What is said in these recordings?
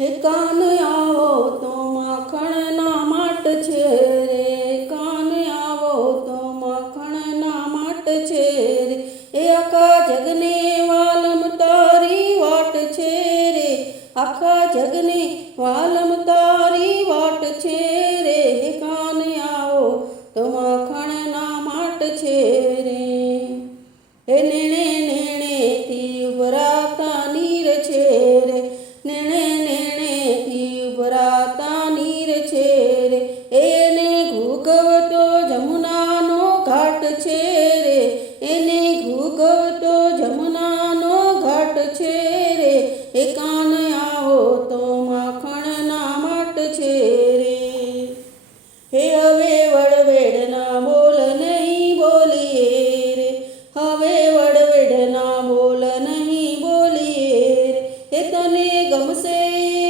હે કાન આવો તો માખણના માટ છે રે, કાન આવો તો માખણના માટ છે રે, એ આખા જગને વાલમ તારી વાટ છે રે, આખા જગને વાલમ તારી વાટ છે રે, હે કાન આવો તો માખણના માટ છે રે. હે નેણે નેણેથી ઉભરાતા નીર છે રે, નેણે નેણેથી ઉભરાતા નીર છે રે, એને ઘૂઘવતો જમુનાનો ઘાટ છે રે, એને ઘૂઘવતો જમુનાનો ઘાટ છે રે, એ કાન આવો તો માખણના માટ છે રે. હે હવે વડવેડના બોલ નહીં બોલીએ રે, હવે વડવેડના બોલ નહીં બોલીએ રે, હે તને ગમશે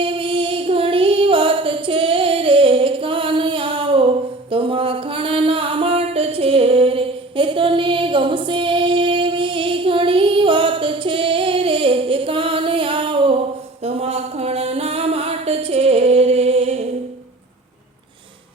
એવી ઘણી વાત છે રે, કાન આવો તો માખણના માટ છે રે, હે તને ગમશે એવી ઘણી વાત છે રે, હે કાન આવો તો માખણના માટ છે રે.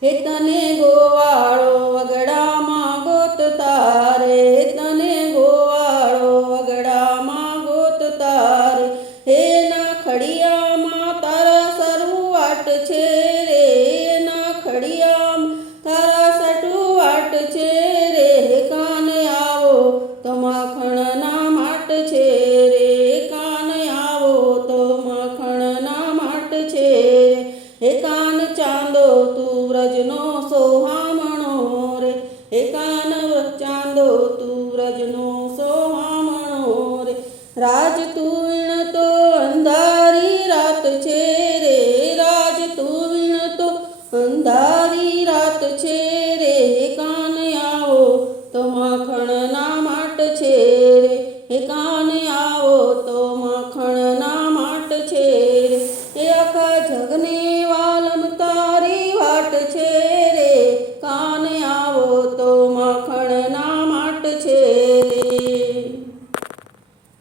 હે તને ગોવાળો વગડામાં ગોતતા રે, તને ગોવાળો વગડામાં ગોતતા રે, હે ના ખડિયામાં તારા સરવું વાટ છે રે, ના ખડિયામાં તારા સટું વાટ છે રે, હે કાન આવો તો માખણના માટ છે રે, કાન આવો તો માખણના માટ છે રે, હે કાન ચાંદો તું વ્રજનો સોહા